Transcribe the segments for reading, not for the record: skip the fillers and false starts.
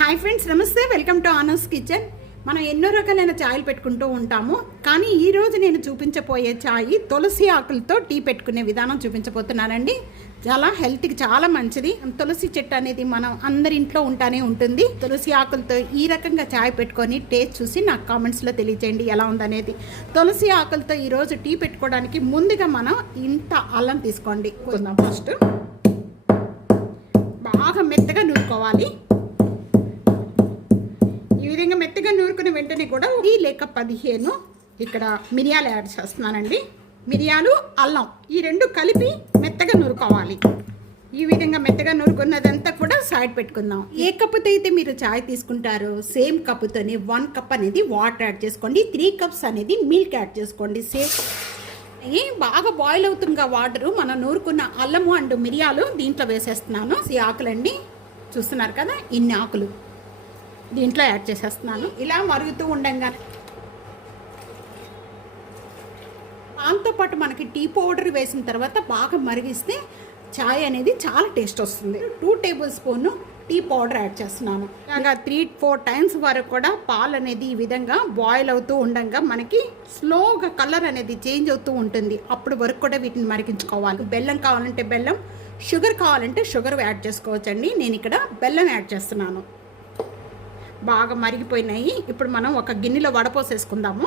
Hi friends, నమస్తే. Welcome to honours kitchen. మనం ఎన్నో రకాలైన ఛాయలు పెట్టుకుంటూ ఉంటాము, కానీ ఈరోజు నేను చూపించబోయే ఛాయ్ తులసి ఆకులతో టీ పెట్టుకునే విధానం చూపించబోతున్నానండి. చాలా హెల్త్కి చాలా మంచిది. తులసి చెట్టు అనేది మనం అందరి ఇంట్లో ఉంటానే ఉంటుంది. తులసి ఆకులతో ఈ రకంగా ఛాయ్ పెట్టుకొని టేస్ట్ చూసి నాకు కామెంట్స్లో తెలియచేయండి ఎలా ఉందనేది. తులసి ఆకులతో ఈరోజు టీ పెట్టుకోవడానికి ముందుగా మనం ఇంత అల్లం తీసుకోండి. ఫస్ట్ బాగా మెత్తగా నూరుకోవాలి. ఈ విధంగా మెత్తగా నూరుకునే వెంటనే కూడా 10 లేక 15 ఇక్కడ మిరియాలు యాడ్ చేస్తున్నానండి. మిరియాలు, అల్లం ఈ రెండు కలిపి మెత్తగా నూరుకోవాలి. ఈ విధంగా మెత్తగా నూరుకున్నదంతా కూడా సైడ్ పెట్టుకుందాం. ఏ కప్పుతో అయితే మీరు చాయ్ తీసుకుంటారో సేమ్ కప్పుతోనే 1 కప్ అనేది వాటర్ యాడ్ చేసుకోండి. 3 కప్స్ అనేది మిల్క్ యాడ్ చేసుకోండి. బాగా బాయిల్ అవుతుందిగా వాటరు. మనం నూరుకున్న అల్లము అండ్ మిరియాలు దీంట్లో వేసేస్తున్నాను. ఈ ఆకులండి చూస్తున్నారు కదా, ఇన్ని ఆకులు దీంట్లో యాడ్ చేసేస్తున్నాను. ఇలా మరుగుతూ ఉండంగా దాంతో పాటు మనకి టీ పౌడర్ వేసిన తర్వాత బాగా మరిగిస్తే చాయ్ అనేది చాలా టేస్ట్ వస్తుంది. 2 tablespoon tea powder add చేస్తున్నాను. ఇంకా 3-4 టైమ్స్ వరకు కూడా పాలు అనేది ఈ విధంగా బాయిల్ అవుతూ ఉండగా మనకి స్లోగా కలర్ అనేది చేంజ్ అవుతూ ఉంటుంది. అప్పుడు వరకు కూడా వీటిని మరిగించుకోవాలి. బెల్లం కావాలంటే బెల్లం, షుగర్ కావాలంటే షుగర్ యాడ్ చేసుకోవచ్చండి. నేను ఇక్కడ బెల్లం యాడ్ చేస్తున్నాను. బాగా మరిగిపోయినాయి. ఇప్పుడు మనం ఒక గిన్నెలో వడపోసేసుకుందాము.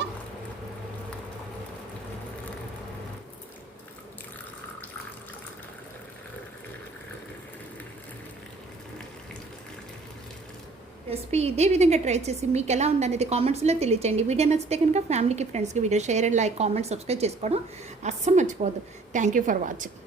రెసిపీ ఇదే విధంగా ట్రై చేసి మీకు ఎలా ఉందనేది కామెంట్స్లో తెలియచేయండి. వీడియో నచ్చితే కనుక ఫ్యామిలీకి, ఫ్రెండ్స్కి video share and like, comment, subscribe చేసుకోవడం అస్సలు మర్చిపోదు. Thank you for watching.